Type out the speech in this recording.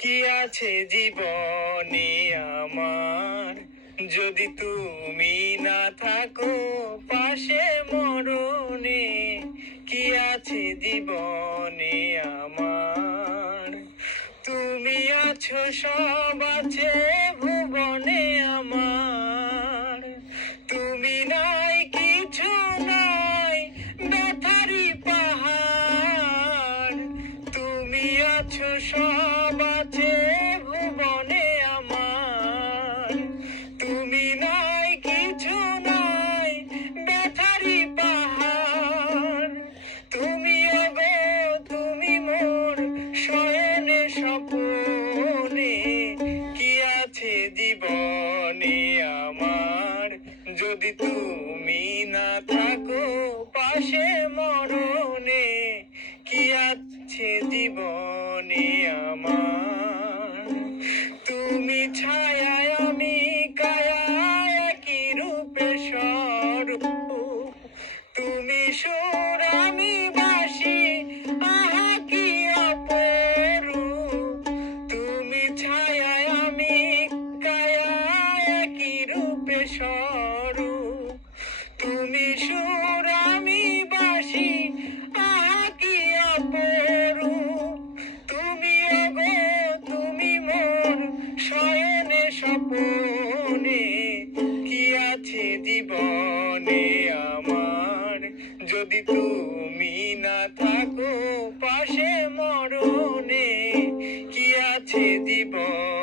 কি আছে জীবনে আমার, যদি তুমি না থাকো পাশে মরণে? কি আছে জীবনে আমার, তুমি আছো সব আছে ভুবনে আমার। তুমি নাই কিছু নাই, ব্যথারি পাহাড়। তুমি আছো সব আছে ভুবনে আমার। তুমি নাই কিছু নাই, ব্যথারি পাহাড়। তুমি ওগো তুমি মোর শয়নে স্বপনে। কি আছে জীবনে আমার, যদি তুমি না থাকো পাশে মরণে? কি আছে জীবনে আমার, তুমি ছায়ায় আমি কায়ায়, কি রূপে স্বরূপ। তুমি সুর আমি বাসি, আহা কি অপরূপ। তুমি ছায়ায় আমি কায়ায়, কি রূপে স্বরূপ। তুমি সুর আমি বাসি, আহা কি অপরূপ। তুমি ওগো তুমি মোর শয়নে স্বপনে। কি আছে জীবনে আমার, যদি তুমি না থাকো পাশে মরণে? কি আছে জীবন